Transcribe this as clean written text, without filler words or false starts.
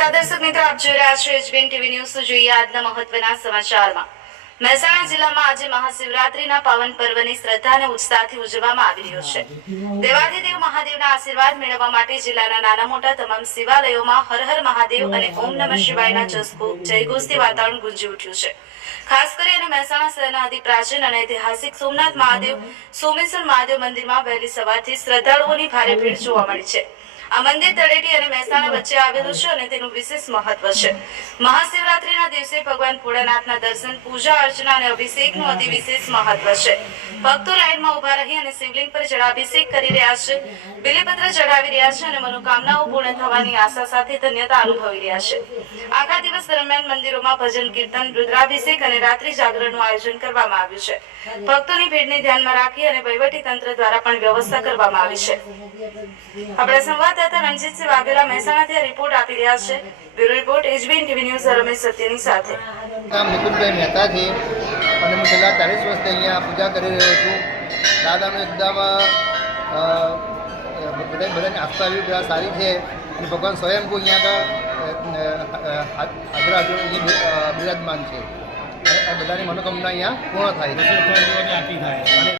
નમસ્કાર દર્શક મિત્રો, આપ જોઈ રહ્યા છો એચબીએન ટીવી ન્યૂઝ। જોઈએ આજના મહત્વના સમાચારમાં। મહેસાણા જિલ્લામાં આજે મહાશિવરાત્રીના પાવન પર્વની શ્રદ્ધા અને ઉત્સાહથી ઉજવવામાં આવી રહ્યો છે। દેવાધિદેવ મહાદેવના આશીર્વાદ મેળવવા માટે જિલ્લાના નાના મોટા તમામ શિવાલયોમાં હર હર મહાદેવ અને ઓમ નમઃ શિવાયના જયઘોષથી વાતાવરણ ગુંજી ઉઠ્યું છે। ખાસ કરીને મહેસાણા શહેરના અતિ પ્રાચીન અને ઐતિહાસિક સોમનાથ મહાદેવ સોમેશ્વર મહાદેવ મંદિરમાં વહેલી સવારથી શ્રદ્ધાળુઓની ભારે ભીડ જોવા મળી છે। આ મંદિર તળેટી અને મહેસાણા વચ્ચે આવેલું છે અને તેનું વિશેષ મહત્વ છે। મહાશિવરાત્રીના દિવસે ભગવાન ભોળાનાથના દર્શન, પૂજા અર્ચના અને અભિષેકનું અતિ વિશેષ મહત્વ છે। ભક્તો લાઈનમાં ઉભા રહી અને શિવલિંગ પર જળાભિષેક કરી રહ્યા છે, બિલીપત્ર ચઢાવી રહ્યા છે અને મનોકામનાઓ પૂર્ણ થવાની આશા સાથે ધન્યતા અનુભવી રહ્યા છે। આખા દિવસ દરમિયાન મંદિરોમાં ભજન કીર્તન, રુદ્રાભિષેક અને રાત્રિ જાગરણનું આયોજન કરવામાં આવ્યું છે। ભક્તોની ભીડને ધ્યાનમાં રાખી અને વહીવટી તંત્ર દ્વારા પણ વ્યવસ્થા કરવામાં આવી છે। આપણા સંવાદદાતા રણજીતસિંહ વાઘેલા મહેસાણાથી રિપોર્ટ આપી રહ્યા છે। Bureau report HBN TV news, Ramesh સત્યની સાથે। મુકુંદભાઈ મહેતા છે અને હું છેલ્લા 40 વર્ષથી અહીંયા પૂજા કરી રહ્યો છું। દાદાનું એકદમ બધાની આસ્થા એવી સારી છે અને ભગવાન સ્વયંભૂ અહીંયા હાજર બિરાજમાન છે અને બધાની મનોકામના અહીંયા પૂર્ણ થાય છે।